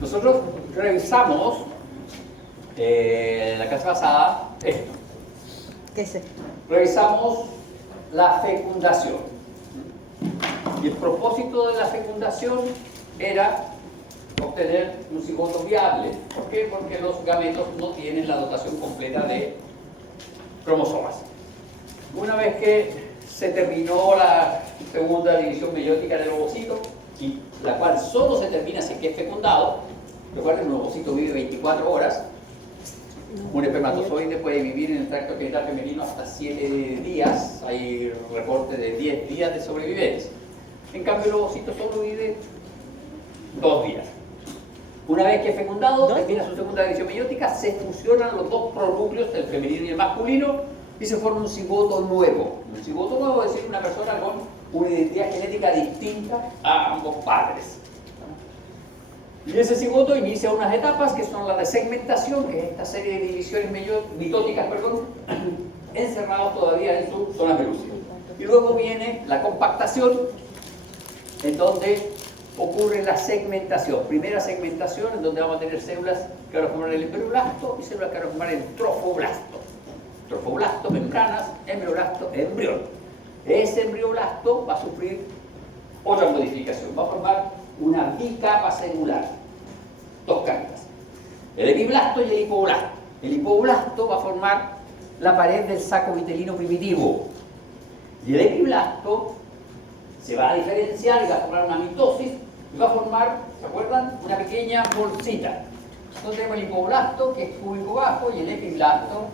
Nosotros revisamos la clase pasada esto. ¿Qué es esto? Revisamos la fecundación. Y el propósito de la fecundación era obtener un cigoto viable. ¿Por qué? Porque los gametos no tienen la dotación completa de cromosomas. Una vez que se terminó la segunda división meiótica del ovocito, y la cual solo se termina si es que es fecundado, recuerden, un ovocito vive 24 horas, un espermatozoide puede vivir en el tracto genital femenino hasta 7 días, hay reportes de 10 días de sobrevivencia. En cambio, el ovocito solo vive 2 días. Una vez que es fecundado, termina su segunda división meiótica, se fusionan los dos pronúcleos, el femenino y el masculino, y se forma un cigoto nuevo. Un cigoto nuevo es decir, una persona con una identidad genética distinta a ambos padres. Y ese cigoto inicia unas etapas que son las de segmentación, que es esta serie de divisiones mitóticas, encerrados todavía en su zona pelúcida. Y luego viene la compactación, en donde ocurre la segmentación. Primera segmentación, en donde vamos a tener células que van a formar el embrioblasto y células que van a formar el trofoblasto. Trofoblasto, membranas, embrioblasto, embrión. Ese embrioblasto va a sufrir otra modificación, va a formar una bicapa celular, dos capas. El epiblasto y el hipoblasto. El hipoblasto va a formar la pared del saco vitelino primitivo. Y el epiblasto se va a diferenciar y va a formar una mitosis y va a formar, ¿se acuerdan? Una pequeña bolsita. Entonces tenemos el hipoblasto, que es cúbico bajo, y el epiblasto,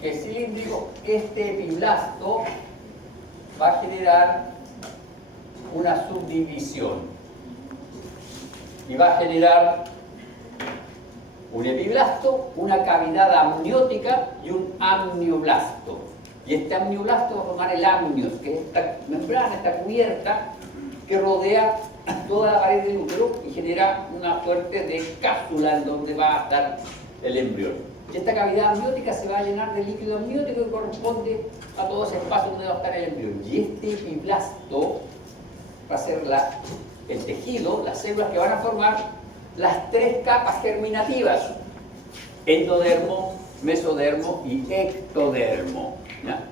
que es cilíndrico. Este epiblasto va a generar una subdivisión y va a generar un epiblasto, una cavidad amniótica y un amnioblasto. Y este amnioblasto va a formar el amnios, que es esta membrana, esta cubierta que rodea toda la pared del útero y genera una suerte de cápsula en donde va a estar el embrión. Y esta cavidad amniótica se va a llenar de líquido amniótico que corresponde a todo ese espacio donde va a estar el embrión. Y este epiblasto va a ser el tejido, las células que van a formar las 3 capas germinativas: endodermo, mesodermo y ectodermo. ¿Ya?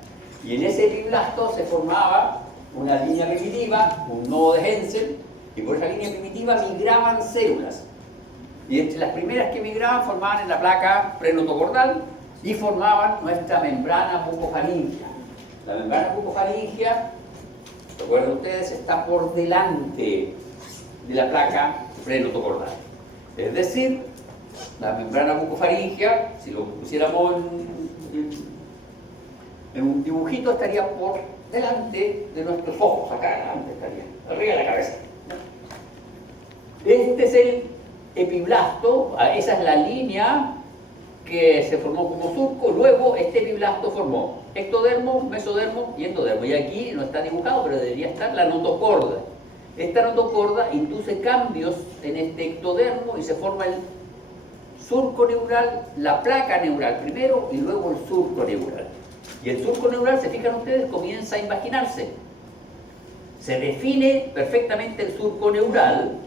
Y en ese epiblasto se formaba una línea primitiva, un nodo de Hensel, y por esa línea primitiva migraban células. Y entre las primeras que migraban formaban en la placa prenotocordal y formaban nuestra membrana bucofaringia. La membrana bucofaringia, recuerden ustedes, está por delante de la placa prenotocordal. Es decir, la membrana bucofaringia, si lo pusiéramos en un dibujito, estaría por delante de nuestros ojos, acá adelante estaría, arriba de la cabeza. Este es el epiblasto, esa es la línea que se formó como surco. Luego este epiblasto formó ectodermo, mesodermo y endodermo. Y aquí no está dibujado, pero debería estar la notocorda. Esta notocorda induce cambios en este ectodermo y se forma el surco neural, la placa neural primero y luego el surco neural. Y el surco neural, se fijan ustedes, comienza a imaginarse. Se define perfectamente el surco neural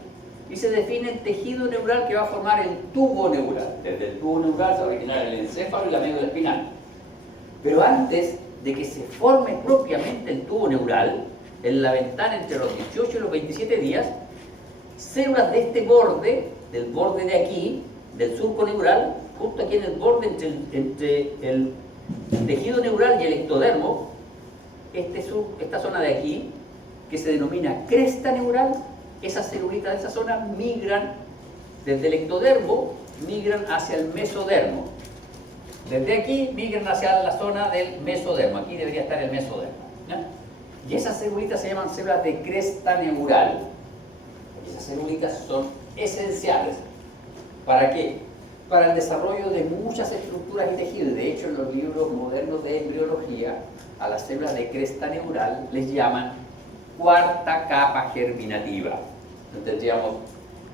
y se define el tejido neural que va a formar el tubo neural. Desde el tubo neural se va a originar el encéfalo y la médula espinal. Pero antes de que se forme propiamente el tubo neural, en la ventana entre los 18 y los 27 días, células de este borde, del borde de aquí, del surco neural, justo aquí en el borde entre el tejido neural y el ectodermo, esta zona de aquí, que se denomina cresta neural, esas celulitas de esa zona migran desde el ectodermo, migran hacia el mesodermo. Desde aquí migran hacia la zona del mesodermo. Aquí debería estar el mesodermo, ¿ya? Y esas celulitas se llaman células de cresta neural. Esas celulitas son esenciales. ¿Para qué? Para el desarrollo de muchas estructuras y tejidos. De hecho, en los libros modernos de embriología, a las células de cresta neural les llaman cuarta capa germinativa. Entonces tendríamos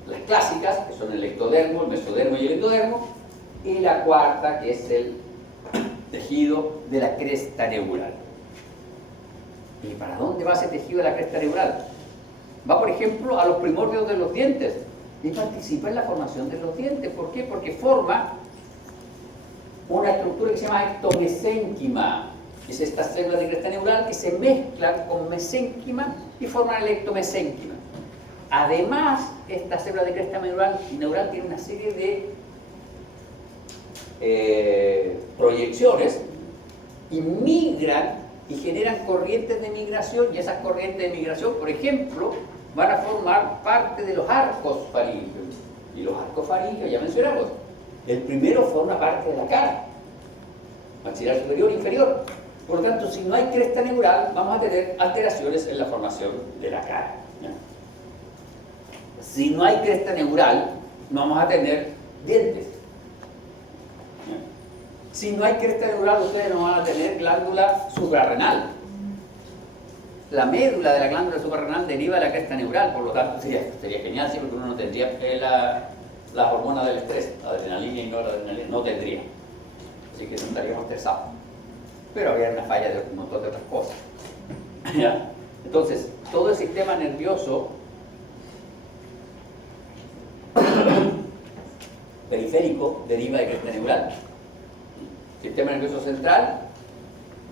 las clásicas, que son el ectodermo, el mesodermo y el endodermo, y la cuarta, que es el tejido de la cresta neural. ¿Y para dónde va ese tejido de la cresta neural? Va, por ejemplo, a los primordios de los dientes. y participa en la formación de los dientes. ¿Por qué? Porque forma una estructura que se llama ectomesénquima. Es esta célula de cresta neural que se mezcla con mesénquima y forman el ectomesénquima. Además, esta célula de cresta neural tiene una serie de proyecciones y migran y generan corrientes de migración, y esas corrientes de migración, por ejemplo, van a formar parte de los arcos faríngeos. Y los arcos faríngeos, ya mencionamos, el primero forma parte de la cara, maxilar superior e inferior. Por lo tanto, si no hay cresta neural, vamos a tener alteraciones en la formación de la cara. ¿Ya? Si no hay cresta neural, no vamos a tener dientes. ¿Ya? Si no hay cresta neural, ustedes no van a tener glándula suprarrenal. La médula de la glándula suprarrenal deriva de la cresta neural, por lo tanto sería genial, sí, porque uno no tendría la hormona del estrés, adrenalina y noradrenalina, no tendría. Así que no estaríamos estresados. Pero habría una falla de un montón de otras cosas. ¿Ya? Entonces, todo el sistema nervioso periférico deriva de cresta neural. El sistema nervioso central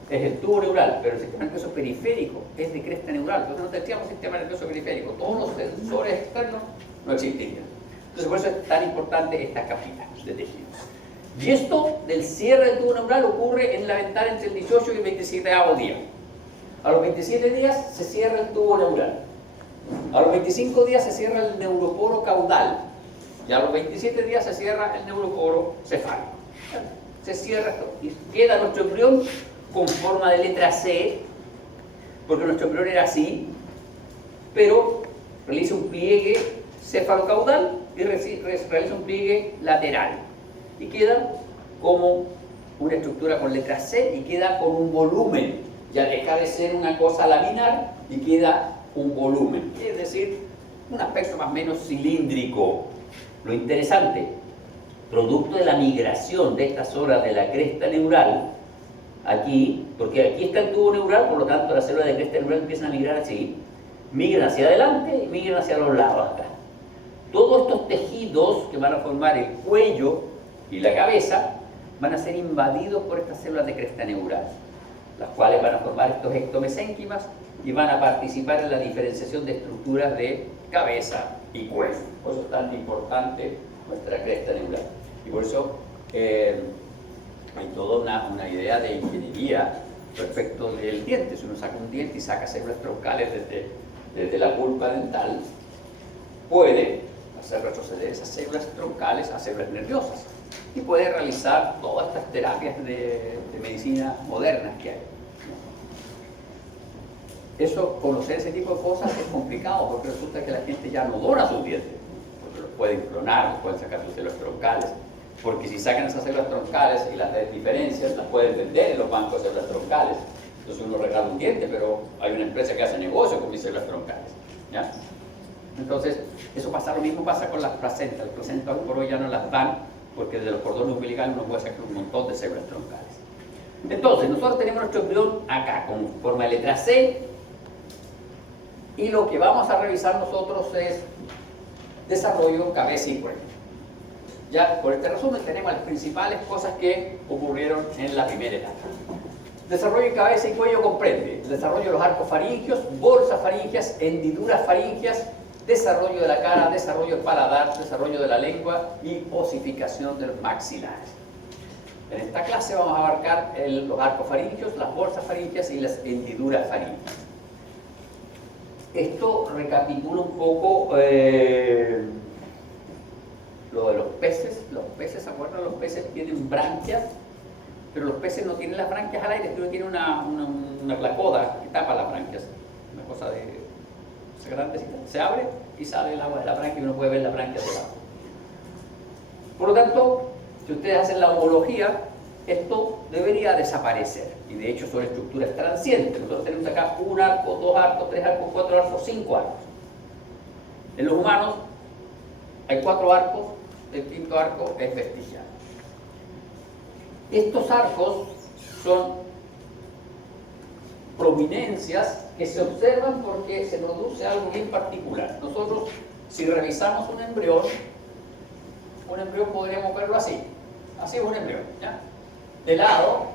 es el tubo neural, pero el sistema nervioso periférico es de cresta neural. Entonces no tendríamos sistema nervioso periférico. Todos los sensores externos no existirían. Entonces por eso es tan importante esta capita de tejidos. Y esto del cierre del tubo neural ocurre en la ventana entre el 18 y el 27º día. A los 27 días se cierra el tubo neural. A los 25 días se cierra el neuroporo caudal. Y a los 27 días se cierra el neuroporo cefálico. Se cierra esto y queda nuestro embrión con forma de letra C, porque nuestro embrión era así, pero realiza un pliegue cefalocaudal y realiza un pliegue lateral. Y queda como una estructura con letra C y queda con un volumen. Ya deja de ser una cosa laminar y queda un volumen. Es decir, un aspecto más o menos cilíndrico. Lo interesante, producto de la migración de estas zonas de la cresta neural, aquí, porque aquí está el tubo neural, por lo tanto las células de cresta neural empiezan a migrar así, migran hacia adelante y migran hacia los lados acá. Todos estos tejidos que van a formar el cuello y la cabeza van a ser invadidos por estas células de cresta neural, las cuales van a formar estos ectomesénquimas y van a participar en la diferenciación de estructuras de cabeza y cuello. Por eso es tan importante nuestra cresta neural. Y por eso hay toda una idea de ingeniería respecto del diente. Si uno saca un diente y saca células troncales desde la pulpa dental, puede hacer retroceder esas células troncales a células nerviosas y puede realizar todas estas terapias de medicina modernas que hay. Eso, conocer ese tipo de cosas es complicado porque resulta que la gente ya no dona sus dientes, porque los pueden clonar, los pueden sacar sus células troncales, porque si sacan esas células troncales y las diferencias, las pueden vender en los bancos de células troncales. Entonces uno regala un diente, pero hay una empresa que hace negocio con mis células troncales. ¿Ya? Entonces, eso pasa, lo mismo pasa con las placentas. Las placentas por hoy ya no las dan, porque desde los cordones umbilicales uno puede sacar un montón de células troncales. Entonces, nosotros tenemos nuestro embrión acá, con forma de letra C, y lo que vamos a revisar nosotros es desarrollo, cabeza y cuello. Ya, por este resumen tenemos las principales cosas que ocurrieron en la primera etapa. Desarrollo de cabeza y cuello comprende el desarrollo de los arcos faríngeos, bolsas faríngeas, hendiduras faríngeas, desarrollo de la cara, desarrollo del paladar, desarrollo de la lengua y osificación de los maxilares. En esta clase vamos a abarcar los arcos faríngeos, las bolsas faríngeas y las hendiduras faríngeas. Esto recapitula un poco lo de los peces. Los peces, ¿se acuerdan? Los peces tienen branquias, pero los peces no tienen las branquias al aire, sino que tienen una placoda que tapa las branquias. Una cosa de grandecita. Se abre y sale el agua de la branquia y uno puede ver la branquia del agua. Por lo tanto, si ustedes hacen la homología, esto debería desaparecer. Y de hecho son estructuras transientes. Nosotros tenemos acá un arco, dos arcos, tres arcos, cuatro arcos, cinco arcos. En los humanos hay cuatro arcos, el quinto arco es vestigial. Estos arcos son prominencias que se observan porque se produce algo bien particular. Nosotros, si revisamos un embrión podríamos verlo así. Así es un embrión, ¿ya? De lado,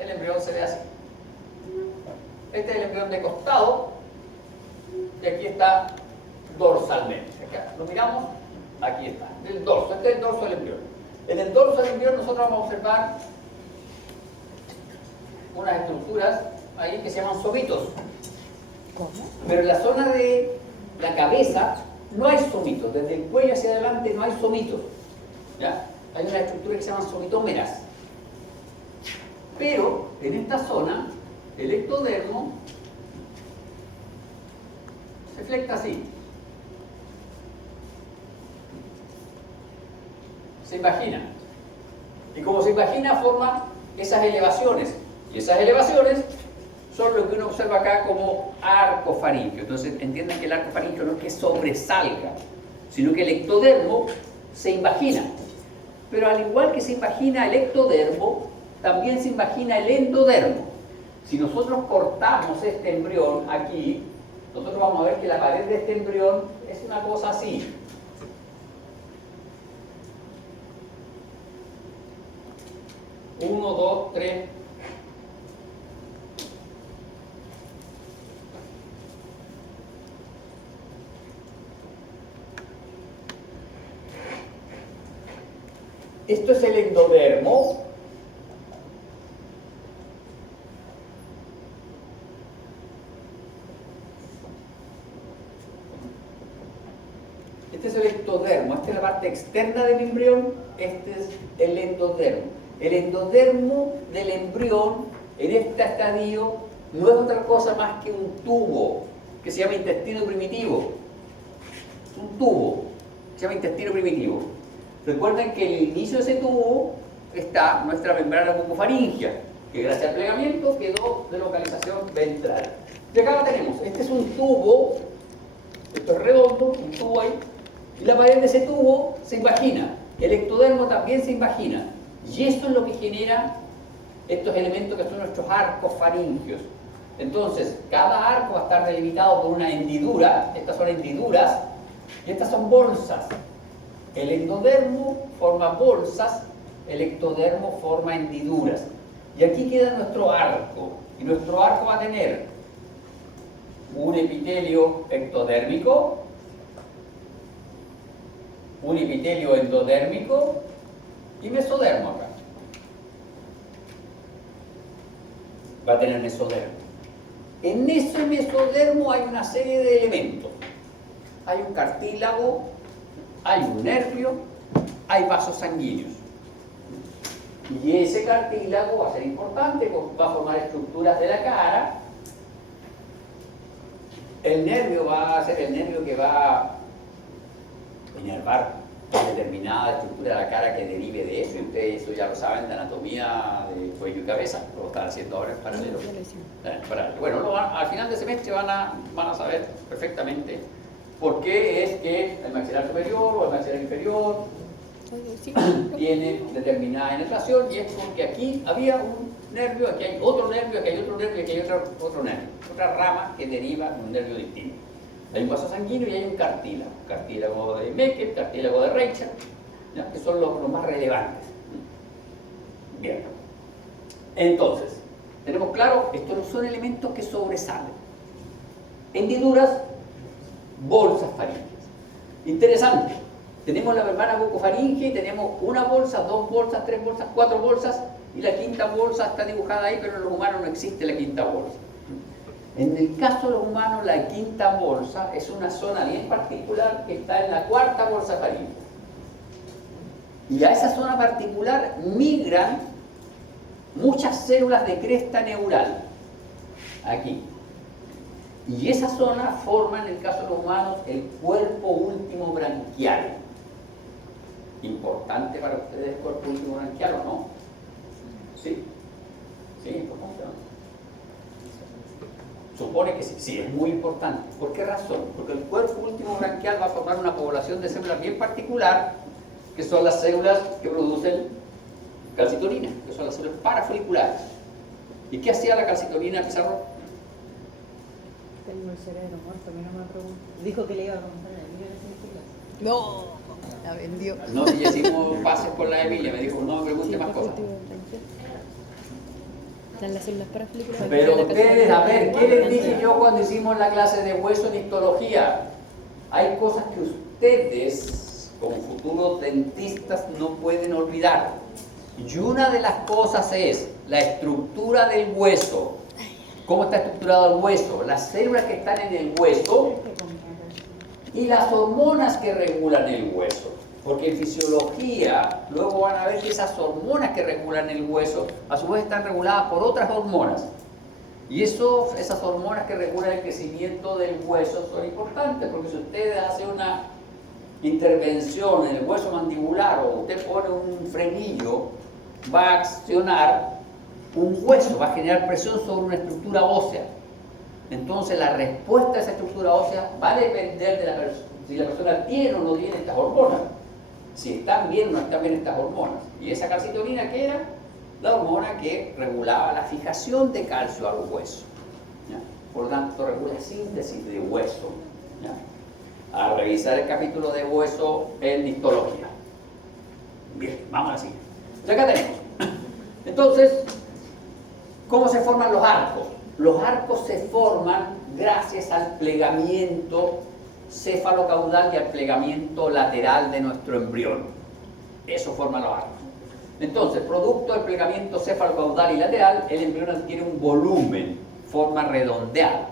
el embrión se ve así. Este es el embrión de costado, y aquí está dorsalmente. Acá lo miramos, aquí está, el dorso. Este es el dorso del embrión. En el dorso del embrión nosotros vamos a observar unas estructuras ahí que se llaman somitos. ¿Cómo? Pero en la zona de la cabeza no hay somitos. Desde el cuello hacia adelante no hay somitos, ¿ya? Hay unas estructuras que se llaman somitómeras. Pero en esta zona, el ectodermo se flexa así. Se imagina. Y como se imagina, forma esas elevaciones. Y esas elevaciones son lo que uno observa acá como arco faríngeo. Entonces entiendan que el arco faríngeo no es que sobresalga, sino que el ectodermo se imagina. Pero al igual que se imagina el ectodermo, también se imagina el endodermo. Si nosotros cortamos este embrión aquí, nosotros vamos a ver que la pared de este embrión es una cosa así. Uno, dos, tres. Esto es el endodermo. Este es el ectodermo, esta es la parte externa del embrión, este es el endodermo. El endodermo del embrión en este estadio no es otra cosa más que un tubo que se llama intestino primitivo. Un tubo que se llama intestino primitivo. Recuerden que en el inicio de ese tubo está nuestra membrana bucofaríngea, que gracias al plegamiento quedó de localización ventral. Y acá la tenemos. Este es un tubo, esto es redondo, un tubo ahí, y la pared de ese tubo se invagina. El ectodermo también se invagina. Y esto es lo que genera estos elementos que son nuestros arcos faríngeos. Entonces, cada arco va a estar delimitado por una hendidura. Estas son hendiduras y estas son bolsas. El endodermo forma bolsas, el ectodermo forma hendiduras. Y aquí queda nuestro arco. Y nuestro arco va a tener un epitelio ectodérmico, un epitelio endodérmico y mesodermo acá. Va a tener mesodermo. En ese mesodermo hay una serie de elementos. Hay un cartílago, hay un nervio, hay vasos sanguíneos. Y ese cartílago va a ser importante, va a formar estructuras de la cara. El nervio va a ser el nervio que va a inervar determinada estructura de la cara que derive de eso. Y ustedes eso ya lo saben de anatomía de cuello y cabeza, lo están haciendo ahora en paralelo. Bueno, al final de semestre van a saber perfectamente por qué es que el maxilar superior o el maxilar inferior tiene determinada inervación, y es porque aquí había un nervio, aquí hay otro nervio, aquí hay otro nervio, aquí hay otro nervio, otra rama que deriva de un nervio distinto. Hay un vaso sanguíneo y hay un cartílago de Meckel, cartílago de Reichert, ¿ya? Que son los más relevantes. Bien, entonces, tenemos claro, estos no son elementos que sobresalen. Hendiduras, bolsas faríngeas. Interesante. Tenemos la membrana bucofaríngea y tenemos una bolsa, dos bolsas, tres bolsas, cuatro bolsas, y la quinta bolsa está dibujada ahí, pero en los humanos no existe la quinta bolsa. En el caso de los humanos, la quinta bolsa es una zona bien particular que está en la cuarta bolsa faríngea. Y a esa zona particular migran muchas células de cresta neural, aquí. Y esa zona forma, en el caso de los humanos, el cuerpo último branquial. ¿Importante para ustedes el cuerpo último branquial o no? ¿Sí? ¿Sí? ¿Importante o no? Supone que sí, sí, es muy importante. ¿Por qué razón? Porque el cuerpo último branquial va a formar una población de células bien particular, que son las células que producen calcitonina, que son las células parafoliculares. ¿Y qué hacía la calcitonina, Pizarro? Tengo el cerebro muerto, que no me pregunto. Dijo que le iba a contar el mío. No, la vendió. No, si ya hicimos pases con la Emilia, me dijo, no me pregunte más cosas. Están las células para películas. Pero ustedes, a ver, ¿qué les dije yo cuando hicimos la clase de hueso en histología? Hay cosas que ustedes, como futuros dentistas, no pueden olvidar. Y una de las cosas es la estructura del hueso. ¿Cómo está estructurado el hueso? Las células que están en el hueso y las hormonas que regulan el hueso. Porque en fisiología, luego van a ver que esas hormonas que regulan el hueso, a su vez están reguladas por otras hormonas. Y esas hormonas que regulan el crecimiento del hueso son importantes, porque si usted hace una intervención en el hueso mandibular o usted pone un frenillo, va a accionar un hueso, va a generar presión sobre una estructura ósea. Entonces la respuesta a esa estructura ósea va a depender de si la persona tiene o no tiene estas hormonas. Si están bien o no están bien estas hormonas. Y esa calcitonina, ¿qué era? La hormona que regulaba la fijación de calcio al hueso. ¿Ya? Por lo tanto, regula la síntesis de hueso. ¿Ya? A revisar el capítulo de hueso en histología. Bien, vamos a la siguiente. Ya acá tenemos. Entonces, ¿cómo se forman los arcos? Los arcos se forman gracias al plegamiento cefalocaudal y al plegamiento lateral de nuestro embrión. Eso forma los arcos. Entonces, producto del plegamiento cefalocaudal y lateral, el embrión adquiere un volumen, forma redondeada.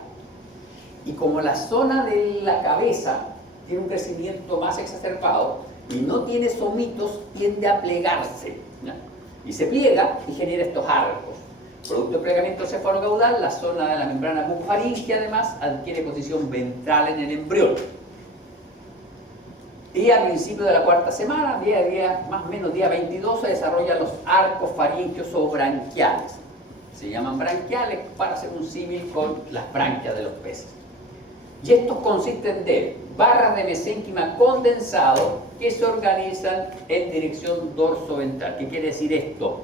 Y como la zona de la cabeza tiene un crecimiento más exacerbado y no tiene somitos, tiende a plegarse, ¿no? Y se pliega y genera estos arcos. Producto del plegamiento cefalocaudal, la zona de la membrana bucofaríngea además adquiere posición ventral en el embrión. Y al principio de la cuarta semana, más o menos día 22, se desarrollan los arcos faringios o branquiales. Se llaman branquiales para hacer un símil con las branquias de los peces. Y estos consisten de barras de mesénquima condensado que se organizan en dirección dorso-ventral. ¿Qué quiere decir esto?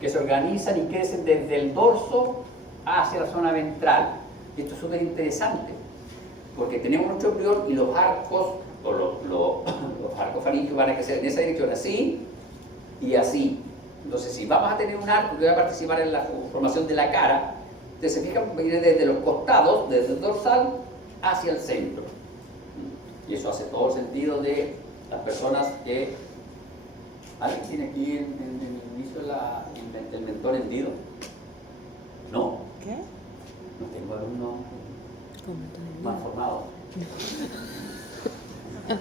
Que se organizan y crecen desde el dorso hacia la zona ventral. Esto es súper interesante, porque tenemos nuestro embrión y los arcos, o los arcos faringios van a crecer en esa dirección, así y así. Entonces, si vamos a tener un arco que va a participar en la formación de la cara, ustedes se fijan, viene desde los costados, desde el dorsal hacia el centro. Y eso hace todo el sentido de las personas que... ¿Alguien tiene aquí en el inicio el mentón hendido? ¿No? ¿Qué? No tengo alumnos mal formados.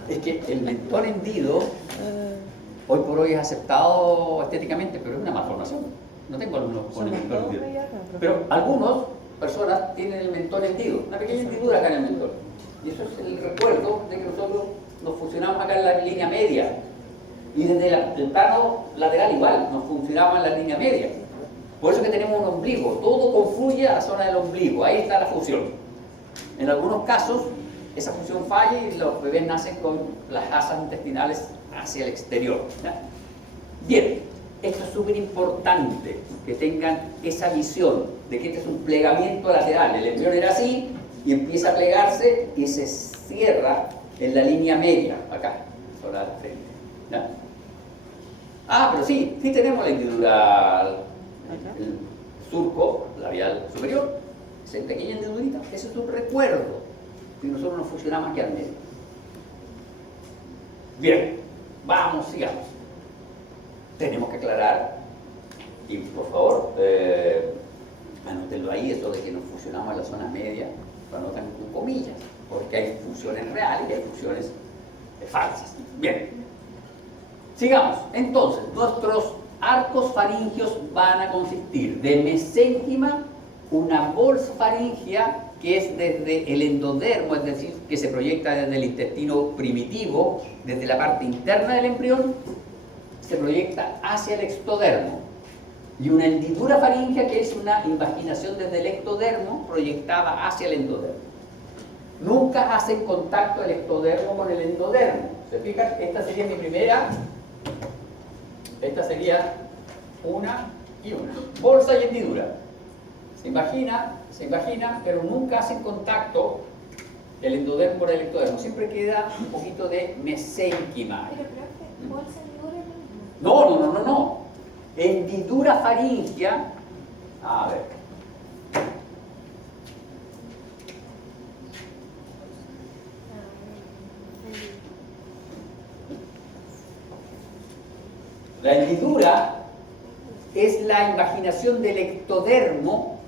Es que el mentón hendido hoy por hoy es aceptado estéticamente, pero es una malformación. No tengo alumnos con el mentón hendido. Pero algunas personas tienen el mentón hendido, una pequeña hendidura acá en el mentón. Y eso es el recuerdo de que nosotros nos funcionamos acá en la línea media. Y desde el plano lateral igual, nos funcionamos en la línea media. Por eso que tenemos un ombligo, todo confluye a la zona del ombligo, ahí está la fusión. En algunos casos, esa fusión falla y los bebés nacen con las asas intestinales hacia el exterior. ¿Ya? Bien, esto es súper importante, que tengan esa visión de que este es un plegamiento lateral. El embrión era así y empieza a plegarse y se cierra en la línea media, acá, zona de la frente. ¿Ya? Ah, pero sí tenemos la hendidura, el surco labial superior, esa pequeña hendidurita, eso es un recuerdo que nosotros nos fusionamos aquí al medio. Bien, vamos, sigamos. Tenemos que aclarar, y por favor, anótenlo ahí, eso de que nos fusionamos en la zona media, lo anotan con comillas, porque hay fusiones reales y hay fusiones falsas. Bien. Sigamos. Entonces, nuestros arcos faringios van a consistir de mesénquima, una bolsa faríngea que es desde el endodermo, es decir, que se proyecta desde el intestino primitivo, desde la parte interna del embrión, se proyecta hacia el ectodermo. Y una hendidura faríngea que es una invaginación desde el ectodermo proyectada hacia el endodermo. Nunca hacen contacto el ectodermo con el endodermo. ¿Se fijan? Esta sería mi primera. Esta sería una y una. Bolsa y hendidura. Se imagina, pero nunca hacen contacto el endodermo por el ectodermo. Siempre queda un poquito de mesénquima. Pero, profe, bolsa de oro es lo mismo. No. Hendidura faríngea. A ver. La hendidura es la invaginación del ectodermo,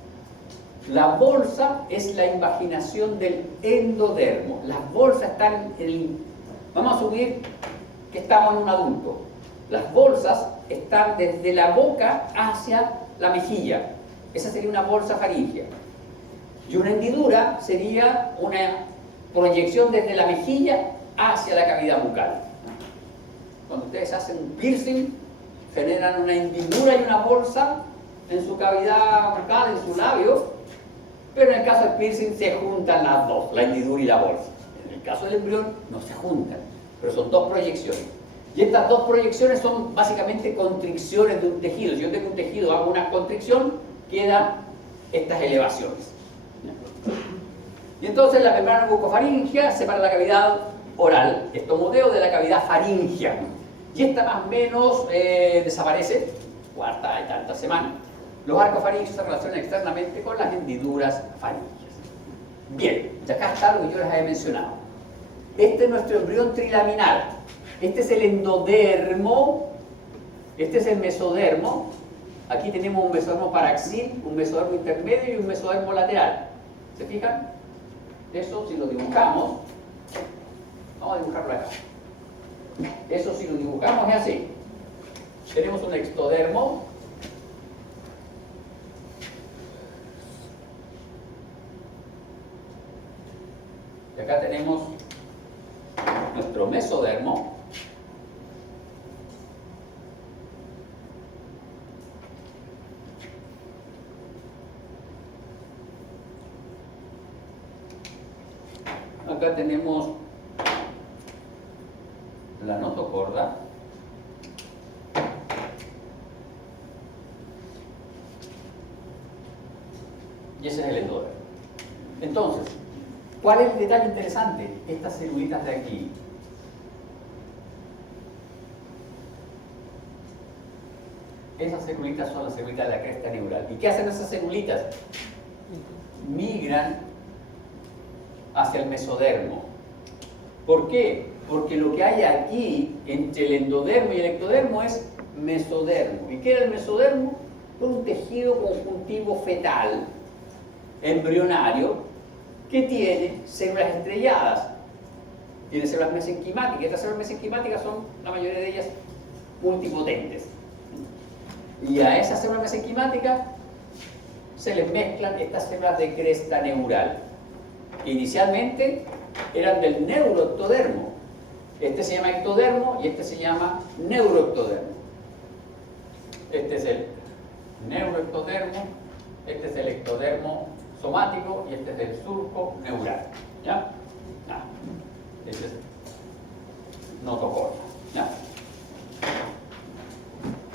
la bolsa es la invaginación del endodermo. Las bolsas están vamos a asumir que estamos en un adulto. Las bolsas están desde la boca hacia la mejilla. Esa sería una bolsa faríngea. Y una hendidura sería una proyección desde la mejilla hacia la cavidad bucal. Cuando ustedes hacen un piercing, generan una hendidura y una bolsa en su cavidad bucal, en su labio, pero en el caso del piercing se juntan las dos, la hendidura y la bolsa. En el caso del embrión no se juntan, pero son dos proyecciones. Y estas dos proyecciones son básicamente constricciones de un tejido. Si yo tengo un tejido, hago una constricción, quedan estas elevaciones. Y entonces la membrana bucofaríngea separa la cavidad oral, estomodeo, de la cavidad faríngea. Y esta más o menos desaparece, cuarta y tanta semana. Los arcos faríneos se relacionan externamente con las hendiduras faríngeas. Bien, y acá está lo que yo les había mencionado. Este es nuestro embrión trilaminar. Este es el endodermo, este es el mesodermo. Aquí tenemos un mesodermo paraxil, un mesodermo intermedio y un mesodermo lateral. ¿Se fijan? Eso si lo dibujamos, vamos a dibujarlo acá. Eso si lo dibujamos es así. Tenemos un ectodermo. Y acá tenemos nuestro mesodermo. Acá tenemos la notocorda. Y ese es el endodermo. Entonces, ¿cuál es el detalle interesante? Estas celulitas de aquí. Esas celulitas son las celulitas de la cresta neural. ¿Y qué hacen esas celulitas? Migran hacia el mesodermo. ¿Por qué? Porque lo que hay aquí entre el endodermo y el ectodermo es mesodermo. ¿Y qué era el mesodermo? Un tejido conjuntivo fetal, embrionario, que tiene células estrelladas. Tiene células mesenquimáticas. Estas células mesenquimáticas son, la mayoría de ellas, multipotentes. Y a esas células mesenquimáticas se les mezclan estas células de cresta neural, que inicialmente eran del neuroectodermo. Este se llama ectodermo y este se llama neuroectodermo. Este es el neuroectodermo, este es el ectodermo somático y este es el surco neural. ¿Ya? Este es notocorda. ¿Ya?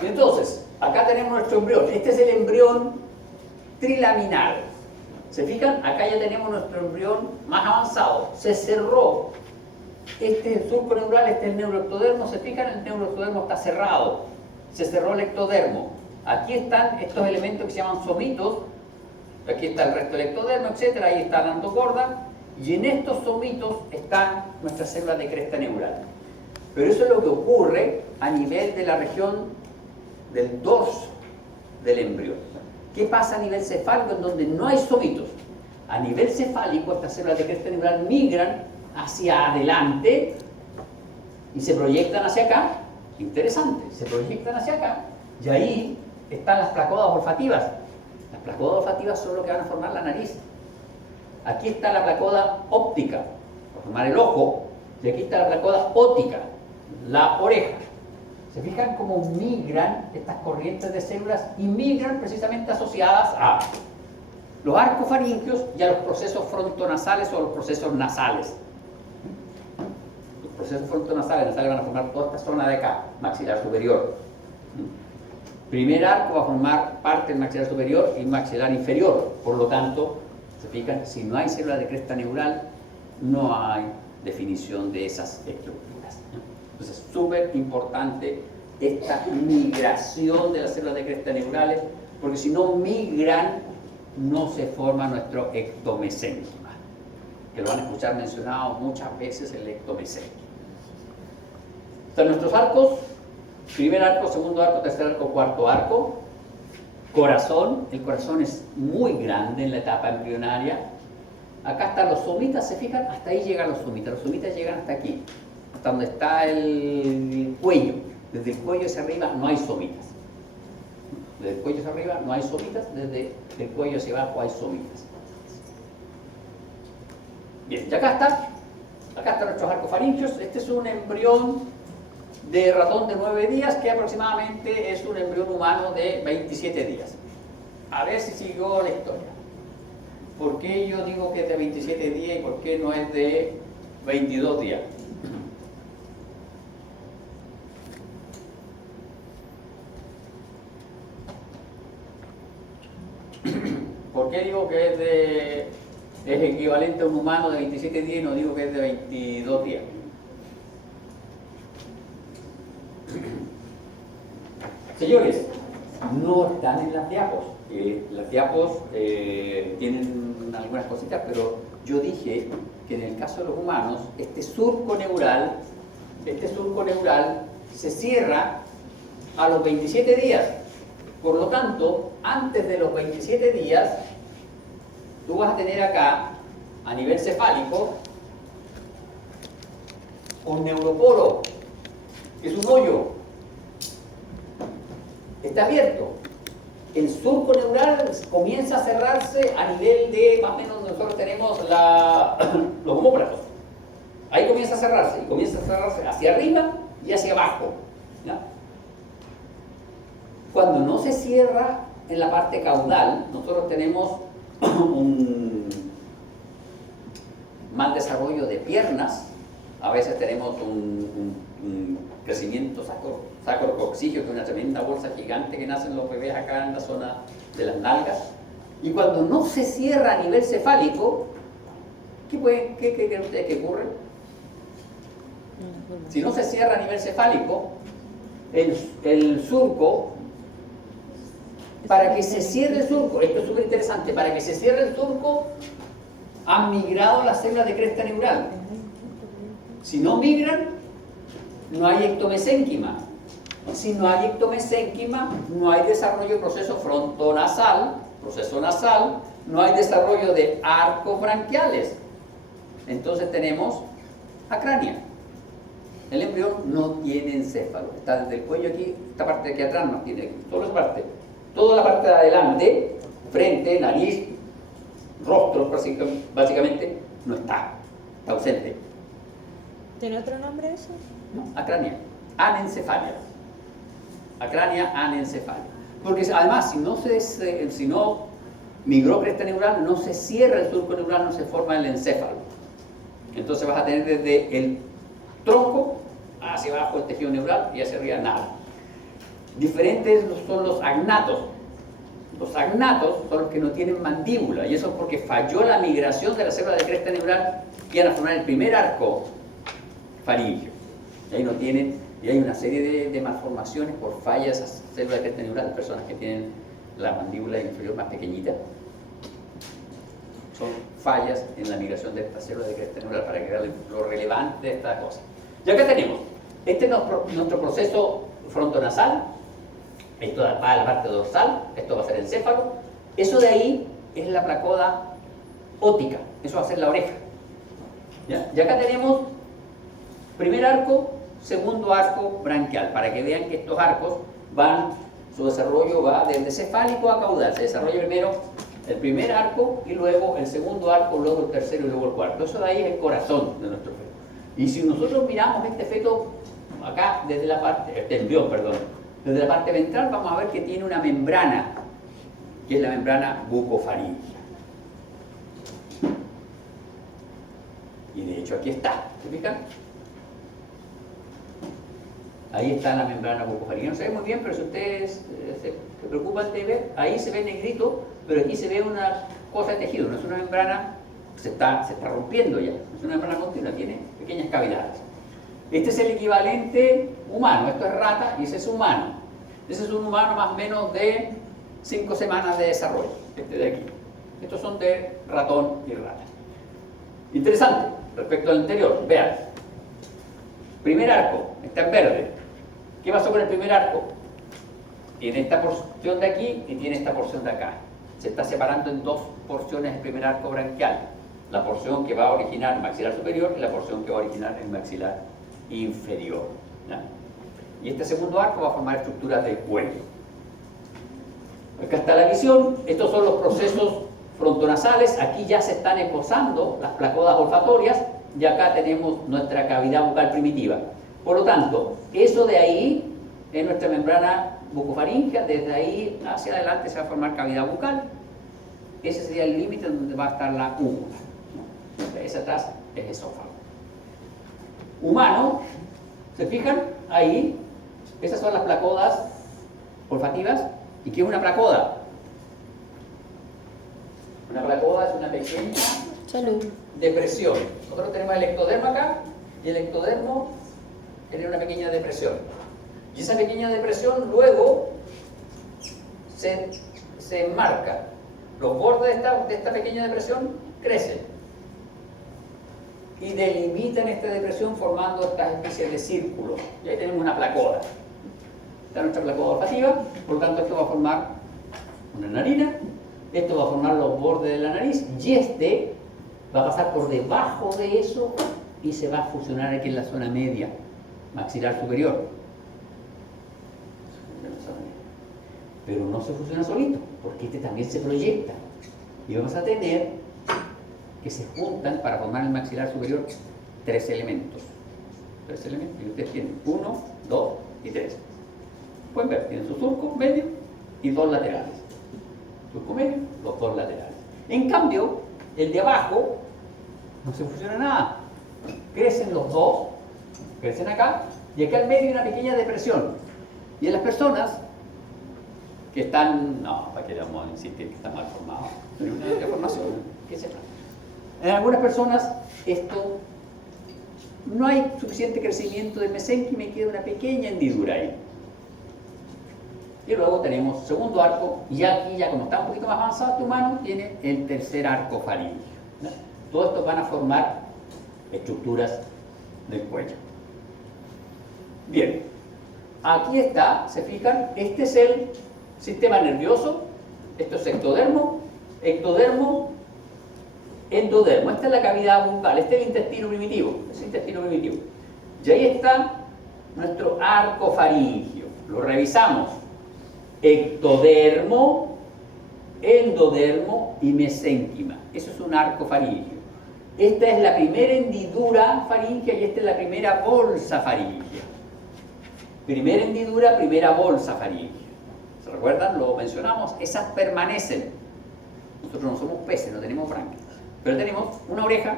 Entonces, acá tenemos nuestro embrión. Este es el embrión trilaminar. ¿Se fijan? Acá ya tenemos nuestro embrión más avanzado. Se cerró. Este es el surco neural, este es el neuroectodermo. ¿Se fijan? El neuroectodermo está cerrado. Se cerró el ectodermo. Aquí están estos elementos que se llaman somitos. Aquí está el resto del ectodermo, etc. Ahí está la notocorda. Y en estos somitos están nuestras células de cresta neural. Pero eso es lo que ocurre a nivel de la región del dorso del embrión. ¿Qué pasa a nivel cefálico en donde no hay somitos? A nivel cefálico, estas células de cresta neural migran hacia adelante y se proyectan hacia acá. Interesante, se proyectan hacia acá y ahí están las placodas olfativas. Las placodas olfativas son lo que van a formar la nariz. Aquí está la placoda óptica, para formar el ojo, y aquí está la placoda óptica, la oreja. ¿Se fijan cómo migran estas corrientes de células y migran precisamente asociadas a los arcos faríngeos y a los procesos frontonasales o a los procesos nasales? Los procesos frontonasales van a formar toda esta zona de acá, maxilar superior. Primer arco va a formar parte del maxilar superior y maxilar inferior. Por lo tanto, se fijan, si no hay células de cresta neural, no hay definición de esas estructuras. Entonces es súper importante esta migración de las células de cresta neurales, porque si no migran, no se forma nuestro ectomesénquima, que lo van a escuchar mencionado muchas veces, el ectomesénquima. Están nuestros arcos: primer arco, segundo arco, tercer arco, cuarto arco. Corazón, el corazón es muy grande en la etapa embrionaria. Acá están los somitas, ¿se fijan? Hasta ahí llegan los somitas llegan hasta aquí, hasta donde está el cuello. Desde el cuello hacia arriba no hay somitas. Desde el cuello hacia arriba no hay somitas, desde el cuello hacia abajo hay somitas. Bien, y acá están nuestros arcos faringios. Este es un embrión de ratón de 9 días, que aproximadamente es un embrión humano de 27 días. A ver si siguió la historia. ¿Por qué yo digo que es de 27 días y por qué no es de 22 días? ¿Por qué digo que es equivalente a un humano de 27 días y no digo que es de 22 días? Señores, no están en las diapos. Las diapos tienen algunas cositas, pero yo dije que en el caso de los humanos, este surco neural se cierra a los 27 días. Por lo tanto, antes de los 27 días, tú vas a tener acá, a nivel cefálico, un neuroporo, que es un hoyo. Está abierto. El surco neural comienza a cerrarse a nivel de, más o menos, nosotros tenemos los homóplatos. Ahí comienza a cerrarse, y comienza a cerrarse hacia arriba y hacia abajo, ¿ya? Cuando no se cierra en la parte caudal, nosotros tenemos un mal desarrollo de piernas, a veces tenemos un crecimiento sacrococcigio, que es una tremenda bolsa gigante que nacen los bebés acá en la zona de las nalgas. Y cuando no se cierra a nivel cefálico, ¿qué creen ustedes que ocurre? Si no se cierra a nivel cefálico, el surco, para que se cierre el surco, esto es súper interesante, para que se cierre el surco, han migrado las células de cresta neural. Si no migran, no hay ectomesénquima. Si no hay ectomesénquima, no hay desarrollo de proceso frontonasal, proceso nasal, no hay desarrollo de arcos branquiales. Entonces tenemos acrania. El embrión no tiene encéfalo, está desde el cuello aquí, esta parte de aquí atrás no tiene, solo esa parte. Toda la parte de adelante, frente, nariz, rostro, básicamente, no está ausente. ¿Tiene otro nombre eso? No, acrania, anencefalia. Acrania, anencefalia. Porque además, si no migró cresta neural, no se cierra el surco neural, no se forma el encéfalo. Entonces vas a tener desde el tronco hacia abajo el tejido neural y hacia arriba nada. Diferentes son los agnatos. Los agnatos son los que no tienen mandíbula, y eso es porque falló la migración de la célula de cresta neural que iban a formar el primer arco faríngeo. Y ahí no tienen, y hay una serie de malformaciones por fallas de esas células de cresta neural, personas que tienen la mandíbula inferior más pequeñita. Son fallas en la migración de esta célula de cresta neural, para que vean lo relevante de esta cosa. Y acá tenemos, este es nuestro proceso frontonasal. Esto va a la parte dorsal, esto va a ser el encéfalo. Eso de ahí es la placoda óptica, eso va a ser la oreja. ¿Ya? Y acá tenemos primer arco, segundo arco branquial, para que vean que estos arcos su desarrollo va desde cefálico a caudal. Se desarrolla primero el primer arco y luego el segundo arco, luego el tercero y luego el cuarto. Eso de ahí es el corazón de nuestro feto. Y si nosotros miramos este feto acá, desde la parte, este embrión, perdón, desde la parte ventral, vamos a ver que tiene una membrana, que es la membrana bucofaríngea. Y de hecho aquí está, ¿se fijan? Ahí está la membrana bucofaríngea. No se ve muy bien, pero si ustedes se preocupan de ver, ahí se ve negrito, pero aquí se ve una cosa de tejido, no es una membrana se está rompiendo ya. Es una membrana continua, tiene pequeñas cavidades. Este es el equivalente humano, esto es rata y ese es humano. Ese es un humano más o menos de 5 semanas de desarrollo, este de aquí. Estos son de ratón y rata. Interesante, respecto al anterior, vean. Primer arco, está en verde. ¿Qué pasó con el primer arco? Tiene esta porción de aquí y tiene esta porción de acá. Se está separando en dos porciones el primer arco branquial. La porción que va a originar el maxilar superior y la porción que va a originar el maxilar inferior. ¿Ya? Y este segundo arco va a formar estructuras de cuello. Acá está la visión. Estos son los procesos frontonasales. Aquí ya se están esbozando las placodas olfatorias y acá tenemos nuestra cavidad bucal primitiva. Por lo tanto, eso de ahí es nuestra membrana bucofaríngea. Desde ahí hacia adelante se va a formar cavidad bucal. Ese sería el límite donde va a estar la úvula, ¿no? Ese atrás es esófago. Humano, ¿se fijan? Ahí, esas son las placodas olfativas. ¿Y qué es una placoda? Una placoda es una pequeña depresión. Nosotros tenemos el ectodermo acá y el ectodermo tiene una pequeña depresión. Y esa pequeña depresión luego se enmarca. Los bordes de esta pequeña depresión crecen y delimitan esta depresión formando estas especies de círculos. Y ahí tenemos una placoda. Esta es nuestra placoda olfativa, por lo tanto esto va a formar una narina, esto va a formar los bordes de la nariz y este va a pasar por debajo de eso y se va a fusionar aquí en la zona media, maxilar superior. Pero no se fusiona solito, porque este también se proyecta. Y vamos a tener que se juntan para formar el maxilar superior 3 elementos. 3 elementos, y ustedes tienen 1, 2 y 3. Pueden ver, tienen su surco medio y 2 laterales. Surco medio, los 2 laterales. En cambio, el de abajo no se fusiona nada. Crecen los dos, crecen acá, y acá al medio hay una pequeña depresión. Y en las personas que están, no, para que vamos a insistir que están mal formados, hay una deformación, ¿qué se trata? En algunas personas esto no hay suficiente crecimiento del mesénquima y queda una pequeña hendidura ahí. Y luego tenemos segundo arco, y aquí ya como está un poquito más avanzado este humano, tiene el tercer arco faríngeo, ¿no? Todos estos van a formar estructuras del cuello. Bien, aquí está, se fijan, este es el sistema nervioso, esto es ectodermo, endodermo, esta es la cavidad bucal, este es el intestino primitivo, y ahí está nuestro arco faríngeo, lo revisamos, ectodermo, endodermo y mesénquima, eso es un arco faríngeo. Esta es la primera hendidura faríngea y esta es la primera bolsa faríngea. Primera hendidura, primera bolsa faríngea. ¿Se recuerdan? Lo mencionamos. Esas permanecen. Nosotros no somos peces, no tenemos branquias. Pero tenemos una oreja.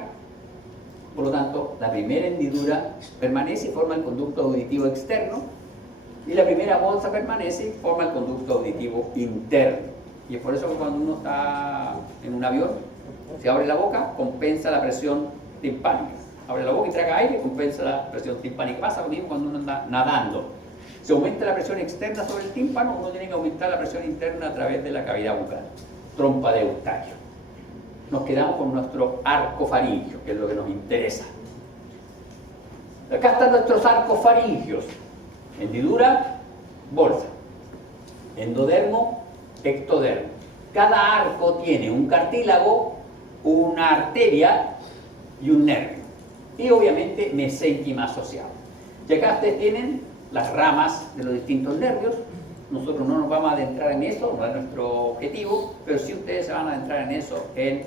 Por lo tanto, la primera hendidura permanece y forma el conducto auditivo externo. Y la primera bolsa permanece y forma el conducto auditivo interno. Y es por eso que cuando uno está en un avión, se abre la boca, compensa la presión timpánica. Abre la boca y traga aire, compensa la presión timpánica. Pasa lo mismo cuando uno anda nadando. Se aumenta la presión externa sobre el tímpano, uno tiene que aumentar la presión interna a través de la cavidad bucal. Trompa de Eustaquio. Nos quedamos con nuestro arco faríngeo, que es lo que nos interesa. Acá están nuestros arcos faringios. Hendidura, bolsa. Endodermo, ectodermo. Cada arco tiene un cartílago, una arteria y un nervio. Y obviamente mesénquima asociado. Y acá ustedes tienen las ramas de los distintos nervios. Nosotros no nos vamos a adentrar en eso, no es nuestro objetivo, pero sí ustedes se van a adentrar en eso en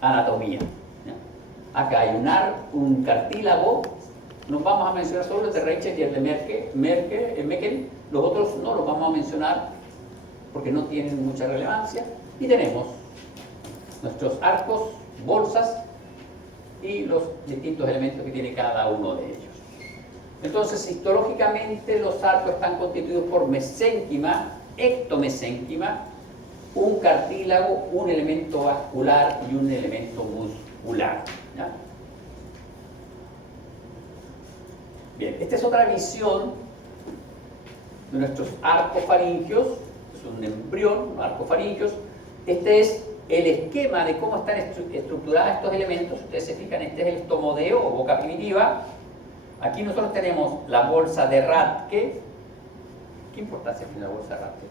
anatomía. ¿Ya? Acá hay un cartílago, nos vamos a mencionar solo el de Reichert y el de Meckel, los otros no los vamos a mencionar porque no tienen mucha relevancia. Y tenemos nuestros arcos, bolsas y los distintos elementos que tiene cada uno de ellos. Entonces, histológicamente los arcos están constituidos por mesénquima, ectomesénquima, un cartílago, un elemento vascular y un elemento ventricular. ¿Ya? Bien, esta es otra visión de nuestros arcos faringios. Es un embrión, un arco faringios. Este es el esquema de cómo están estructurados estos elementos. Ustedes se fijan, este es el estomodeo o boca primitiva. Aquí nosotros tenemos la bolsa de Rathke. ¿Qué importancia tiene la bolsa de Rathke?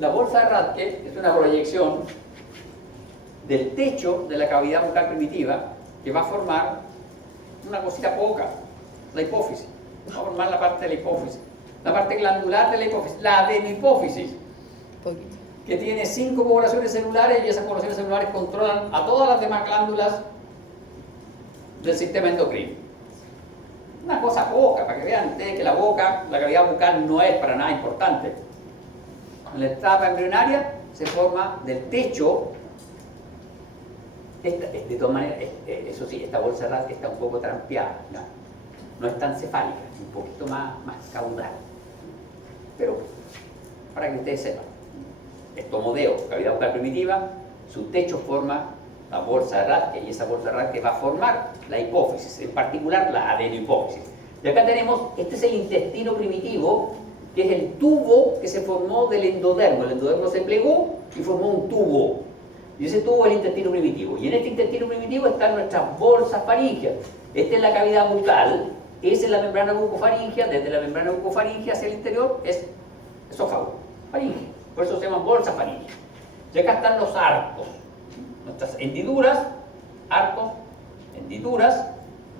La bolsa de Rathke es una proyección del techo de la cavidad bucal primitiva que va a formar una cosita poca, la hipófisis. Va a formar la parte de la hipófisis, la parte glandular de la hipófisis, la adenohipófisis, Poquito. que tiene 5 poblaciones celulares y esas poblaciones celulares controlan a todas las demás glándulas del sistema endocrino. Una cosa poca, para que vean ustedes que la boca, la cavidad bucal no es para nada importante. En la etapa embrionaria se forma del techo. De todas maneras, eso sí, esta bolsa de Rathke está un poco trampeada, no es tan cefálica, es un poquito más caudal. Pero, para que ustedes sepan, estomodeo, cavidad bucal primitiva, su techo forma la bolsa de Rathke y esa bolsa de Rathke va a formar la hipófisis, en particular la adenohipófisis. Y acá tenemos, este es el intestino primitivo, que es el tubo que se formó del endodermo. El endodermo se plegó y formó un tubo. Y ese tubo es el intestino primitivo. Y en este intestino primitivo están nuestras bolsas faríngeas. Esta es la cavidad bucal, esa es la membrana bucofaringea. Desde la membrana bucofaringea hacia el interior es esófago, faringe. Por eso se llaman bolsas faríngeas. Y acá están los arcos, nuestras hendiduras, arcos, hendiduras,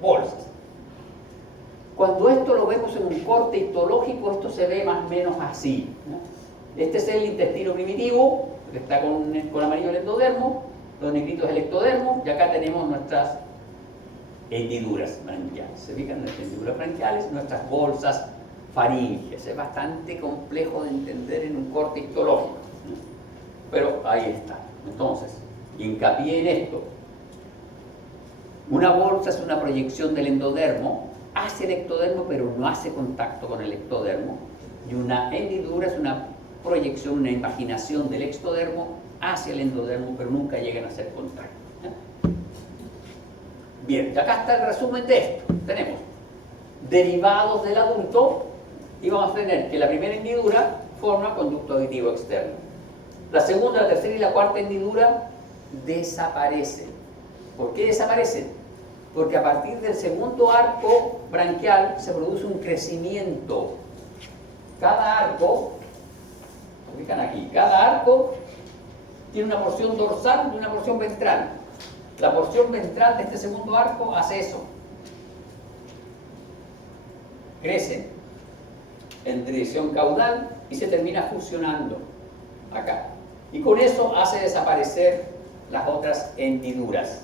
bolsas. Cuando esto lo vemos en un corte histológico, esto se ve más o menos así, ¿no? Este es el intestino primitivo, que está con amarillo el endodermo, los negritos el ectodermo, y acá tenemos nuestras hendiduras branquiales. Se fijan nuestras hendiduras branquiales, nuestras bolsas faríngeas. Es bastante complejo de entender en un corte histológico, ¿no? Pero ahí está. Entonces, hincapié en esto. Una bolsa es una proyección del endodermo hacia el ectodermo, pero no hace contacto con el ectodermo. Y una hendidura es una proyección, una imaginación del ectodermo hacia el endodermo, pero nunca llegan a hacer contacto. Bien, y acá está el resumen de esto. Tenemos derivados del adulto y vamos a tener que la primera hendidura forma conducto auditivo externo. La segunda, la tercera y la cuarta hendidura desaparecen. ¿Por qué desaparecen? Porque a partir del segundo arco branquial se produce un crecimiento. Cada arco, se ubican aquí, cada arco tiene una porción dorsal y una porción ventral. La porción ventral de este segundo arco hace eso. Crece en dirección caudal y se termina fusionando acá. Y con eso hace desaparecer las otras hendiduras.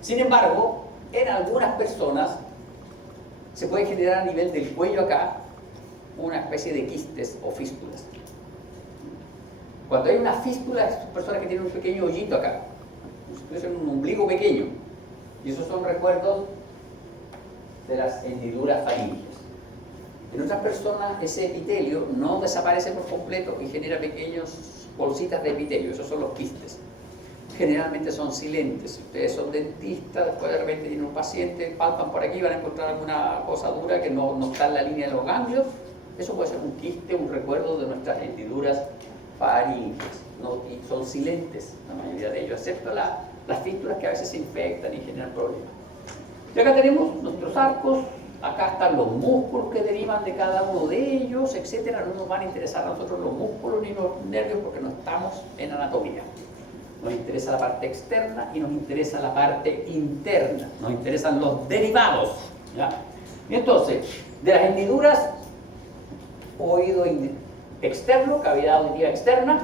Sin embargo, en algunas personas se puede generar a nivel del cuello acá una especie de quistes o fístulas. Cuando hay una fístula, es personas que tienen un pequeño hoyito acá, es un ombligo pequeño, y esos son recuerdos de las hendiduras faríngeas. En otras personas ese epitelio no desaparece por completo y genera pequeñas bolsitas de epitelio, esos son los quistes. Generalmente son silentes. Si ustedes son dentistas, después de repente tienen un paciente, palpan por aquí, van a encontrar alguna cosa dura que no está en la línea de los ganglios. Eso puede ser un quiste, un recuerdo de nuestras hendiduras faríngeas. No, y son silentes la mayoría de ellos, excepto las fístulas que a veces se infectan y generan problemas. Y acá tenemos nuestros arcos, acá están los músculos que derivan de cada uno de ellos, etcétera. No nos van a interesar a nosotros los músculos ni los nervios porque no estamos en anatomía. Nos interesa la parte externa y nos interesa la parte interna. Nos interesan los derivados, ¿ya? Y entonces, de las hendiduras, oído externo, cavidad auditiva externa,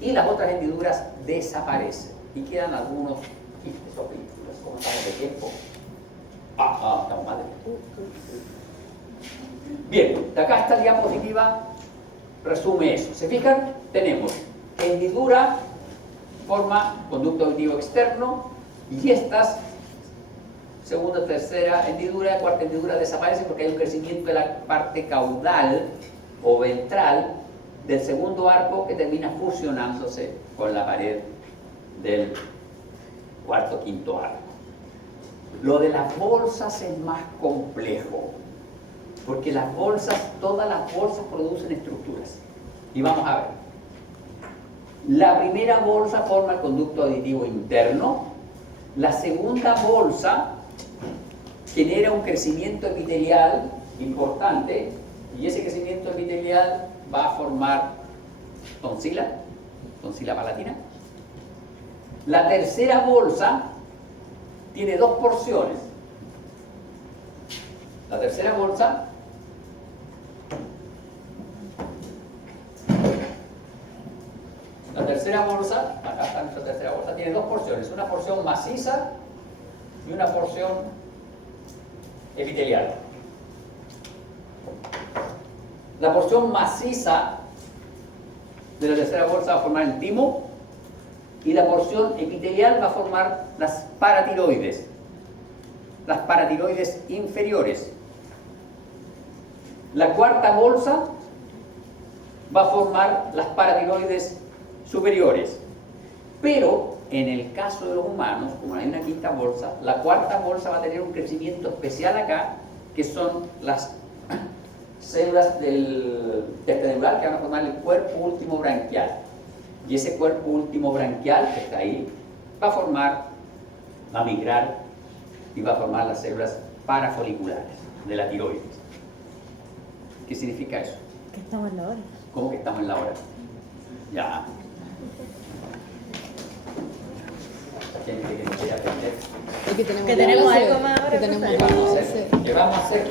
y las otras hendiduras desaparecen. Y quedan algunos quistes o fístulas. ¿Cómo estamos de tiempo? Estamos mal de tiempo. Bien, de acá esta diapositiva resume eso. ¿Se fijan? Tenemos hendidura, forma conducto auditivo externo, y estas segunda, tercera hendidura, cuarta hendidura desaparecen porque hay un crecimiento de la parte caudal o ventral del segundo arco que termina fusionándose con la pared del cuarto o quinto arco. Lo de las bolsas es más complejo, porque las bolsas, todas las bolsas producen estructuras. Y vamos a ver. La primera bolsa forma el conducto aditivo interno, la segunda bolsa genera un crecimiento epitelial importante, y ese crecimiento epitelial va a formar tonsila palatina. La tercera bolsa tiene dos porciones. La tercera bolsa acá está nuestra tercera bolsa, tiene dos porciones, una porción maciza y una porción epitelial. La porción maciza de la tercera bolsa va a formar el timo y la porción epitelial va a formar las paratiroides inferiores. La cuarta bolsa va a formar las paratiroides superiores. Pero en el caso de los humanos, como hay una quinta bolsa, la cuarta bolsa va a tener un crecimiento especial acá, que son las células del testneural que van a formar el cuerpo último branquial. Y ese cuerpo último branquial que está ahí va a migrar y va a formar las células parafoliculares de la tiroides. ¿Qué significa eso? Que estamos en la hora. ¿Cómo que estamos en la hora? Ya. Gente que no quiere aprender. Es que tenemos, Que tenemos clase, algo más ahora, que tenemos profe. clase. ¿Qué vamos a hacer?